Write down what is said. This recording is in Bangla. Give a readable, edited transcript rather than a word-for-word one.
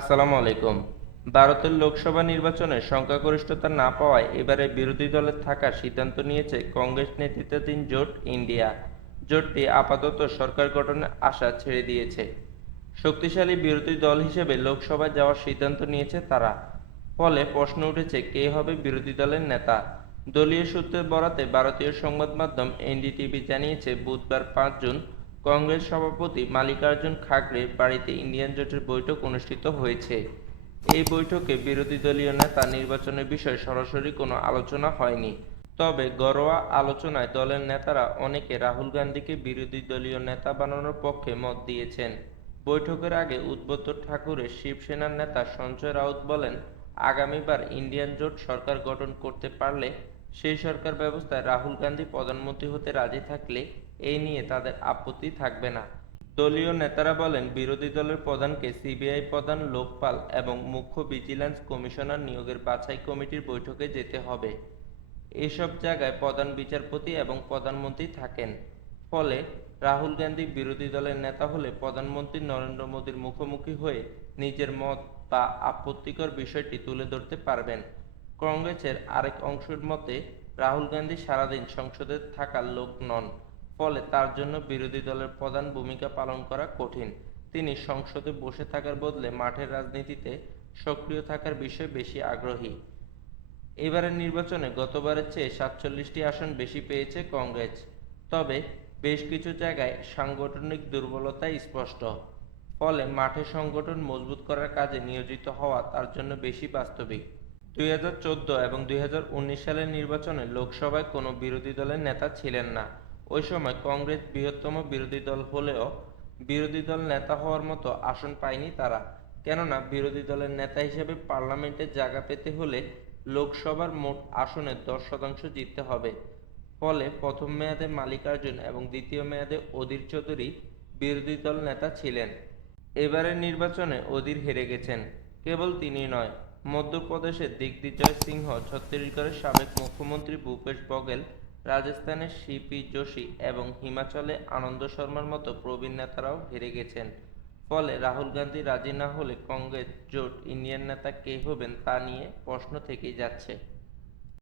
আসসালামু আলাইকুম। ভারতের লোকসভা নির্বাচনে সংখ্যাগরিষ্ঠতা না পাওয়ায় এবারে বিরোধী দলে থাকার সিদ্ধান্ত নিয়েছে কংগ্রেস নেতৃত্বাধীন জোট ইন্ডিয়া। জোটটি আপাতত সরকার গঠনের আশা ছেড়ে দিয়েছে। শক্তিশালী বিরোধী দল হিসেবে লোকসভায় যাওয়ার সিদ্ধান্ত নিয়েছে তারা। ফলে প্রশ্ন উঠেছে কে হবে বিরোধী দলের নেতা। দলীয় সূত্রের বরাতে ভারতীয় সংবাদ মাধ্যম এনডিটিভি জানিয়েছে বুধবার ৫ জুন কংগ্রেস সভাপতি মাল্লিকার্জুন খাড়গের বাড়িতে ইন্ডিয়ান জোটের বৈঠক অনুষ্ঠিত হয়েছে। এই বৈঠকে বিরোধী দলীয় নেতা নির্বাচনের বিষয়ে সরাসরি কোনো আলোচনা হয়নি। তবে ঘরোয়া আলোচনায় দলের নেতারা অনেকে রাহুল গান্ধীকে বিরোধী দলীয় নেতা বানানোর পক্ষে মত দিয়েছেন। বৈঠকের আগে উদ্ধব ঠাকুরের শিবসেনার নেতা সঞ্জয় রাউত বলেন, আগামীবার ইন্ডিয়ান জোট সরকার গঠন করতে পারলে সেই সরকার ব্যবস্থায় রাহুল গান্ধী প্রধানমন্ত্রী হতে রাজি থাকলে এই নিয়ে তাদের আপত্তি থাকবে না। দলীয় নেতারা বলেন, বিরোধী দলের প্রধানকে সিবিআই প্রধান লোকপাল এবং মুখ্য ভিজিল্যান্স কমিশনার নিয়োগের বাছাই কমিটির বৈঠকে যেতে হবে। এসব জায়গায় প্রধান বিচারপতি এবং প্রধানমন্ত্রী থাকেন। ফলে রাহুল গান্ধী বিরোধী দলের নেতা হলে প্রধানমন্ত্রী নরেন্দ্র মোদীর মুখোমুখি হয়ে নিজের মত বা আপত্তিকর বিষয়টি তুলে ধরতে পারবেন। কংগ্রেসের আরেক অংশের মতে, রাহুল গান্ধী সারাদিন সংসদে থাকার লোক নন। ফলে তার জন্য বিরোধী দলের প্রধান ভূমিকা পালন করা কঠিন। তিনি সংসদে বসে থাকার বদলে মাঠের রাজনীতিতে সক্রিয় থাকার বিষয়ে বেশি আগ্রহী। এবারের নির্বাচনে গতবারের চেয়ে ৪৭টি আসন বেশি পেয়েছে কংগ্রেস। তবে বেশ কিছু জায়গায় সাংগঠনিক দুর্বলতা স্পষ্ট। ফলে মাঠে সংগঠন মজবুত করার কাজে নিয়োজিত হওয়া তার জন্য বেশি বাস্তবিক। ২০১৪ এবং ২০১৯ সালের নির্বাচনে লোকসভায় কোনো বিরোধী দলের নেতা ছিলেন না। ওই সময় কংগ্রেস বৃহত্তম বিরোধী দল হলেও বিরোধী দল নেতা হওয়ার মতো আসন পায়নি তারা। কেননা বিরোধী দলের নেতা হিসেবে পার্লামেন্টে জায়গা পেতে হলে লোকসভার মোট আসনের ১০% জিততে হবে। ফলে প্রথম মেয়াদে মাল্লিকার্জুন এবং দ্বিতীয় মেয়াদে অধীর চৌধুরী বিরোধী দল নেতা ছিলেন। এবারের নির্বাচনে অধীর হেরে গেছেন। কেবল তিনি নয়, মধ্যপ্রদেশের দিগ্বিজয় সিংহ, ছত্তিশগড়ের সাবেক মুখ্যমন্ত্রী ভূপেশ বঘেল, রাজস্থানের সিপি যোশী এবং হিমাচলে আনন্দ শর্মার মতো প্রবীণ নেতারাও হেরে গেছেন। ফলে রাহুল গান্ধী রাজি না হলে কংগ্রেস জোট ইন্ডিয়ান নেতা কে হবেন তা নিয়ে প্রশ্ন থেকেই যাচ্ছে।